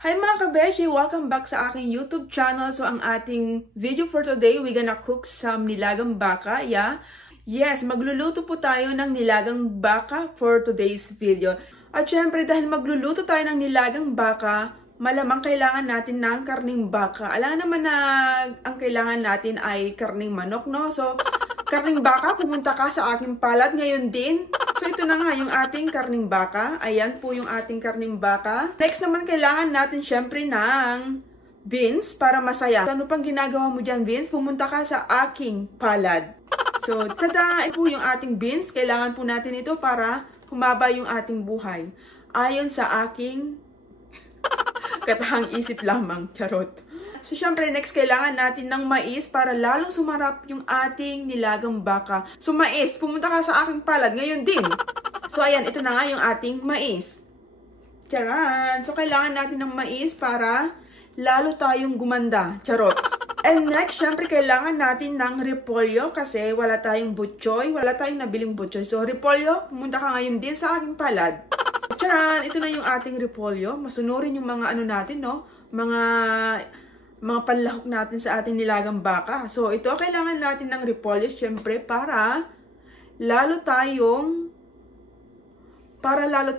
Hi mga kabeshi! Welcome back sa aking YouTube channel. So ang ating video for today, we're gonna cook some nilagang baka. Yeah? Yes, magluluto po tayo ng nilagang baka for today's video. At syempre dahil magluluto tayo ng nilagang baka, malamang kailangan natin ng karning baka. Alam naman na ang kailangan natin ay karning manok, no? So karning baka, pumunta ka sa aking palad ngayon din. So ito na nga yung ating karning baka. Ayan po yung ating karning baka. Next naman kailangan natin syempre ng beans para masaya. Ano pang ginagawa mo dyan, Vince? Pumunta ka sa aking palad. So tada! Ito po yung ating beans. Kailangan po natin ito para humaba yung ating buhay. Ayon sa aking katahang isip lamang. Charot. So, syempre, next, kailangan natin ng mais para lalong sumarap yung ating nilagang baka. So, mais, pumunta ka sa aking palad ngayon din. So, ayan, ito na nga yung ating mais. Charan! So, kailangan natin ng mais para lalo tayong gumanda. Charot! And next, syempre, kailangan natin ng repolyo kasi wala tayong butchoy, wala tayong nabiling butchoy. So, repolyo, pumunta ka ngayon din sa aking palad. Charan! Ito na yung ating repolyo. Masunurin yung mga ano natin, no? Mga panlahok natin sa ating nilagang baka. So, ito, kailangan natin ng repolyo, syempre, para lalo tayong, para lalo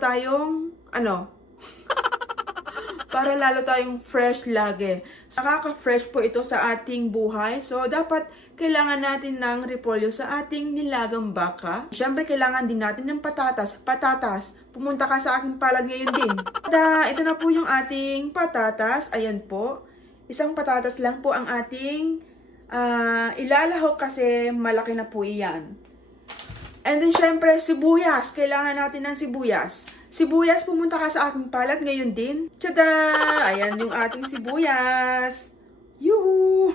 tayong fresh lagi. Nakaka-fresh po ito sa ating buhay. So, dapat kailangan natin ng repolyo sa ating nilagang baka. Syempre, kailangan din natin ng patatas. Patatas, pumunta ka sa aking palad ngayon din. Ito na po yung ating patatas. Ayan po. Isang patatas lang po ang ating ilalahok kasi malaki na po iyan. And then, syempre, sibuyas. Kailangan natin ng sibuyas. Sibuyas, pumunta ka sa aking palad ngayon din. Tada! Ayan yung ating sibuyas. Yuhu!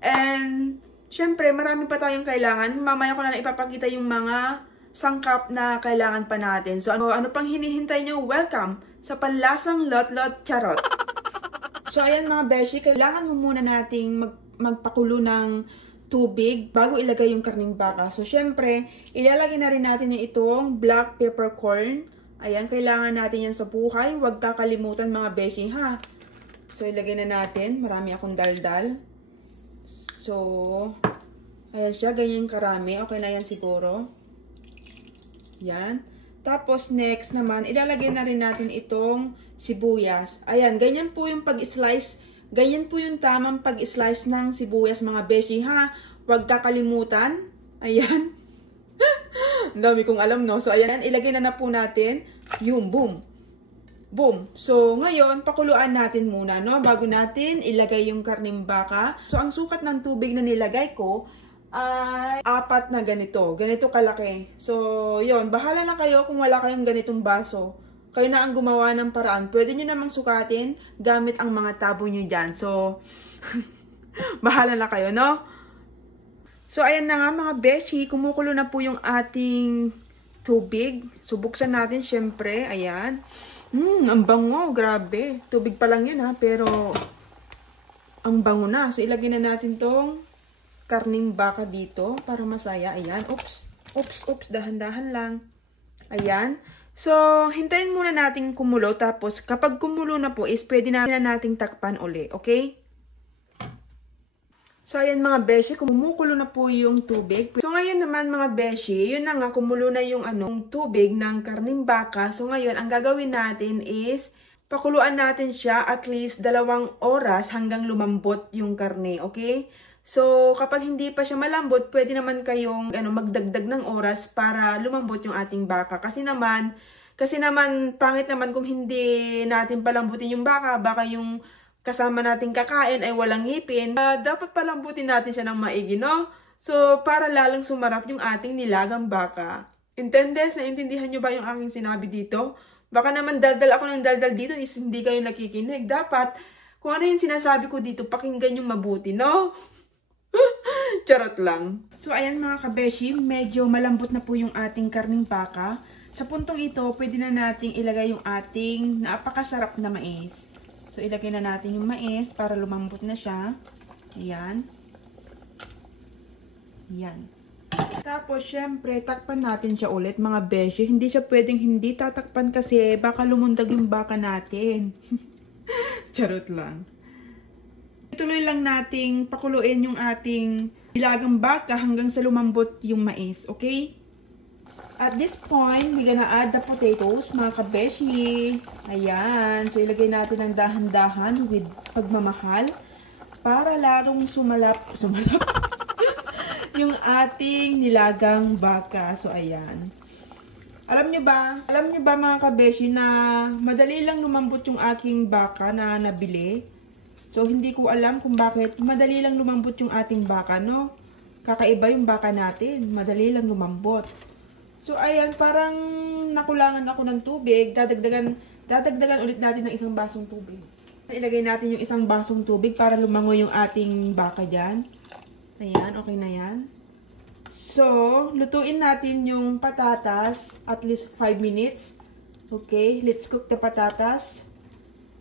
And, syempre, marami pa tayong kailangan. Mamaya ko na ipapakita yung mga sangkap na kailangan pa natin. So, ano pang hinihintay nyo? Welcome sa Panlasang Lot-Lot Charot! So, ayan mga beshi, kailangan mo muna nating magpakulo ng tubig bago ilagay yung karning baka. So, syempre, ilalagay na rin natin yung itong black peppercorn. Ayan, kailangan natin yan sa buhay. Huwag kakalimutan mga beshi, ha? So, ilagay na natin. Marami akong daldal. So, ayan siya. Ganyan karami. Okay na yan siguro. Yan. Tapos, next naman, ilalagay na rin natin itong sibuyas. Ayan, ganyan po yung pag-slice. Ganyan po yung tamang pag-slice ng sibuyas, mga beshi, ha? Huwag kakalimutan. Ayan. Ang dami kong alam, no? So, ayan, ilagay na po natin yung boom. Boom. So, ngayon, pakuluan natin muna, no? Bago natin ilagay yung karning baka. So, ang sukat ng tubig na nilagay ko ay 4 na ganito. Ganito kalaki. So, yon, bahala na kayo kung wala kayong ganitong baso. Kayo na ang gumawa ng paraan. Pwede nyo namang sukatin gamit ang mga tabo nyo dyan. So, bahala na kayo, no? So, ayan na nga mga beshi. Kumukulo na po yung ating tubig. So, buksan natin syempre. Ayan. Ang bango. Grabe. Tubig pa lang yun, ha? Pero, ang bango na. So, ilagay na natin tong karning baka dito para masaya. Ayan. Oops. Oops. Oops. Dahan-dahan lang. Ayan. So, hintayin muna natin kumulo. Tapos, kapag kumulo na po is pwede na nating takpan uli. Okay? So, ayan mga beshi. Kumukulo na po yung tubig. So, ngayon naman mga beshi, yun na nga, kumulo na yung tubig ng karning baka. So, ngayon, ang gagawin natin is pakuluan natin siya at least 2 oras hanggang lumambot yung karne. Okay? So, kapag hindi pa siya malambot, pwede naman kayong magdagdag ng oras para lumambot yung ating baka. Kasi naman, pangit naman kung hindi natin palambutin yung baka, baka yung kasama nating kakain ay walang ngipin. Dapat palambutin natin siya ng maigi, no? So, para lalang sumarap yung ating nilagang baka. Intendes? Naintindihan nyo ba yung aking sinabi dito? Baka naman daldal ako ng daldal dito is hindi kayo nakikinig. Dapat, kung ano yung sinasabi ko dito, pakinggan yung mabuti, no? Charot lang. So, ayan mga kabeshi, medyo malambot na po yung ating karning baka. Sa puntong ito, pwede na nating ilagay yung ating napakasarap na mais. So, ilagay na natin yung mais para lumambot na siya. Ayan. Ayan. Tapos, syempre, takpan natin siya ulit, mga beshi. Hindi siya pwedeng hindi tatakpan kasi baka lumundag yung baka natin. Charot lang. Ituloy lang nating pakuluin yung ating nilagang baka hanggang sa lumambot yung mais, okay? At this point, we're gonna add the potatoes, mga kabeshi. Ayan. So, ilagay natin ng dahan-dahan with pagmamahal para larong sumalap yung ating nilagang baka. So, ayan. Alam nyo ba mga kabeshi na madali lang lumambot yung aking baka na nabili? So, hindi ko alam kung bakit madali lang lumambot yung ating baka, no? Kakaiba yung baka natin. Madali lang lumambot. So, ayan, parang nakulangan ako ng tubig. Dadagdagan ulit natin ng isang basong tubig. Ilagay natin yung isang basong tubig para lumango yung ating baka dyan. Ayan, okay na yan. So, lutuin natin yung patatas at least 5 minutes. Okay, let's cook the patatas.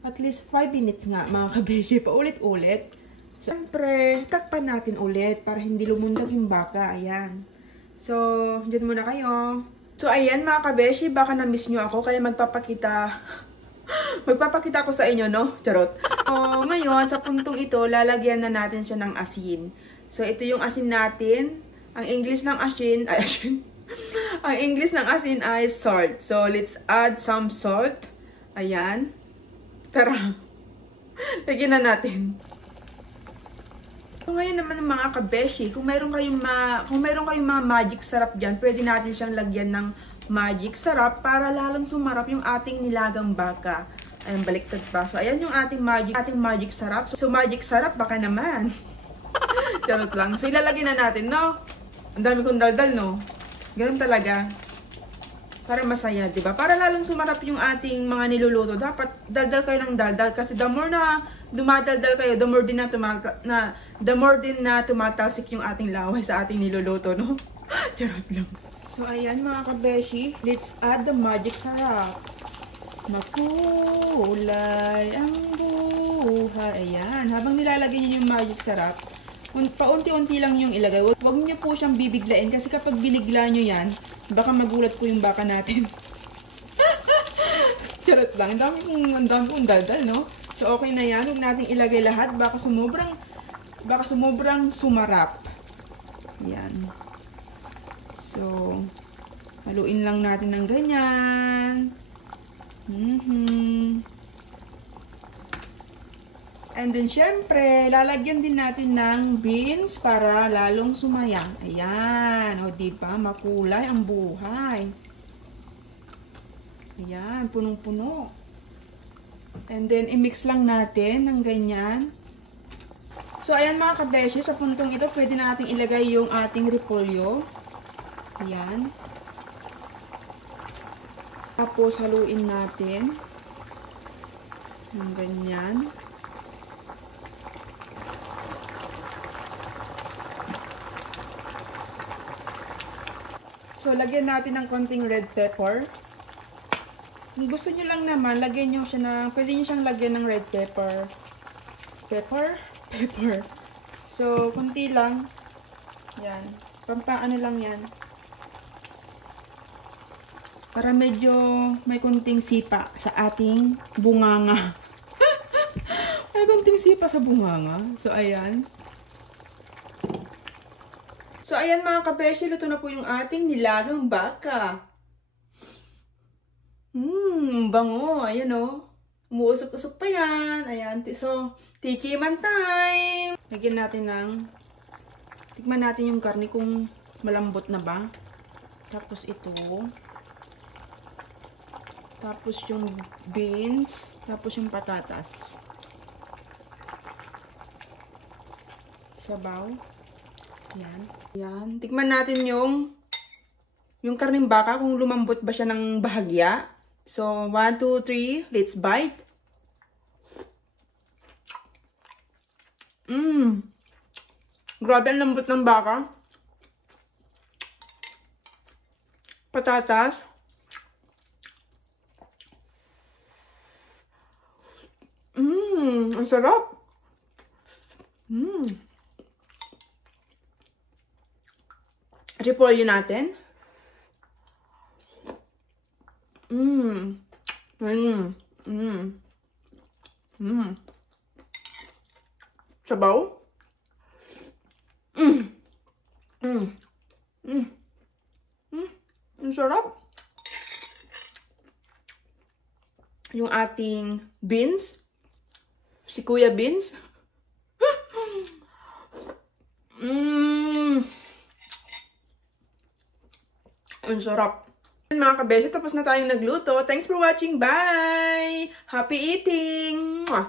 At least 5 minutes nga, mga kabeshi, paulit-ulit. Siyempre, takpan natin ulit para hindi lumundag yung baka. Ayan. So, dyan muna kayo. So, ayan mga kabeshi, baka na-miss nyo ako, kaya magpapakita ko sa inyo, no? Charot. So, ngayon, sa puntong ito, lalagyan na natin siya ng asin. So, ito yung asin natin. Ang English ng asin, ang English ng asin ay salt. So, let's add some salt. Ayan. Tara. Lagyan na natin. So, ngayon naman mga kabeshi, kung mayroon kayong mga magic sarap dyan, pwede natin siyang lagyan ng magic sarap para lalong sumarap yung ating nilagang baka. Ayan, baliktad pa. So, ayan yung ating magic sarap. So, magic sarap, baka naman. Charot lang. So, ilalagyan na natin, no? Ang dami kong daldal, no? Ganun talaga. Para masaya, di ba? Para lalong sumarap yung ating mga niluluto. Dapat daldal kayo ng daldal kasi the more na dumadaldal kayo, the more din na tumatalsik yung ating laway sa ating niluluto, no? Charot lang. So, ayan mga kabeshi, let's add the magic sarap. Makulay ang buhay. Ayan, habang nilalagay niyo yung magic sarap, paunti-unti lang yung ilagay. Huwag niyo po siyang bibiglain kasi kapag binigla niyo yan, baka magulat po yung baka natin. Charot lang. Ang dami kong daldal, no? So, okay na yan. Huwag natin ilagay lahat. Baka sumobrang sumarap. Yan. So, haluin lang natin ng ganyan. And then, syempre, lalagyan din natin ng beans para lalong sumayang. Ayan. O, diba? Makulay ang buhay. Ayan. Punong-puno. And then, i-mix lang natin ng ganyan. So, ayan mga kabeshi. Sa puntong ito, pwede na natin ilagay yung ating repolyo. Ayan. Tapos, haluin natin. Ng ganyan. So, lagyan natin ng konting red pepper. Kung gusto nyo lang naman, lagyan nyo siya ng, pwede nyo siyang lagyan ng red pepper. Pepper. So, konti lang. Yan. Pampaano lang yan. Para medyo may konting sipa sa ating bunganga. May konting sipa sa bunganga. So, ayan. So, ayan mga kabeshi, luto na po yung ating nilagang baka. Bango. Ayan o. Umuusok-usok pa yan. Ayan. So, tikiman time. Lagyan natin ng, tikman natin yung karne kung malambot na ba. Tapos ito. Tapos yung beans. Tapos yung patatas. Sabaw. Yan. Yan. Tikman natin yung karning baka kung lumambot ba siya ng bahagya. So, 1, 2, 3. Let's bite. Grabe ang lambot ng baka. Patatas. Ang sarap. repolyo natin. Mmm. Mmm. Mmm. Mmm. Sabaw. Mmm. Mmm. Mmm. Mmm. Ang sarap. Yung ating beans. Si Kuya Beans. Mmm. Ang sarap. Mga kabesyo, tapos na tayong nagluto. Thanks for watching. Bye! Happy eating! Mwah!